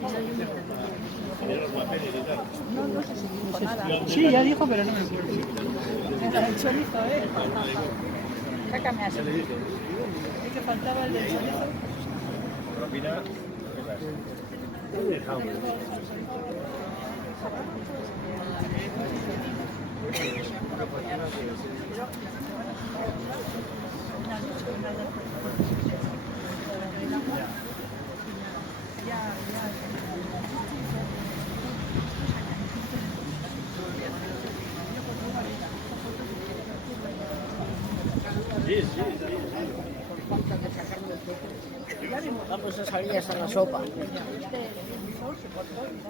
No, no sé si dijo nada. Sí, ya dijo, pero no me acuerdo. El chorizo, ¿eh? Sácame así. Es que faltaba el del chorizo. Vamos a salir a la sopa.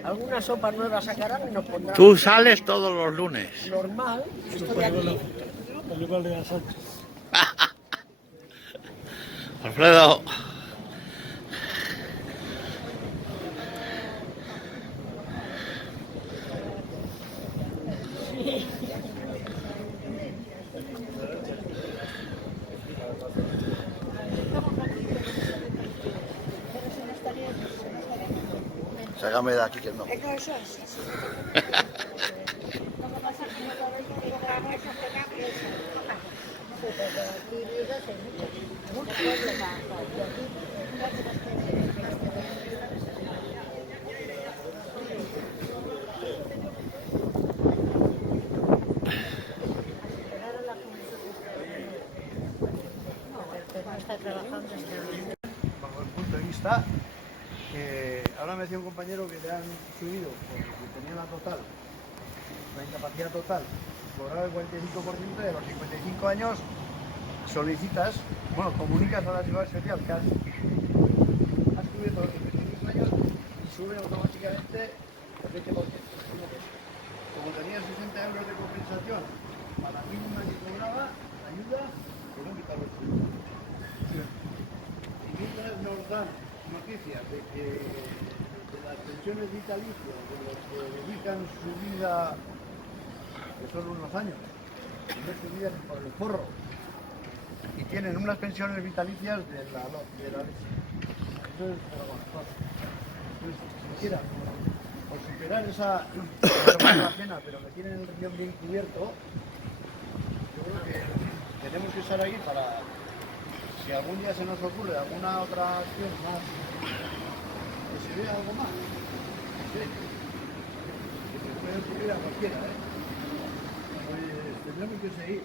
Alguna sopa nueva sacarán y nos pondrán. Tú sales todos los lunes. Normal, estoy aquí. Alfredo. Sácame de aquí que no. Bajo el punto de vista que ahora me decía un compañero que le han subido porque tenía la incapacidad total, cobraba el 45% de los 55 años, solicitas, bueno, comunicas a la Seguridad Social que has cubierto los 55 años y sube automáticamente el 20%. Como tenía 60 euros de compensación a la mínima que cobraba, ayuda, pues no quitar los puntos. Y mientras nos dan noticias de que de las pensiones vitalicias, de los que dedican su vida, que son unos años, no su vida ni por el forro, y tienen unas pensiones vitalicias de la leche. Eso es de lo mejor. Entonces, si siquiera por superar esa la pena, pero que tienen el riñón bien cubierto, yo creo que tenemos que estar ahí para, si algún día se nos ocurre alguna otra acción más, que se vea algo más, no sé, que se puede ocurrir a cualquiera, pues tendremos que seguir.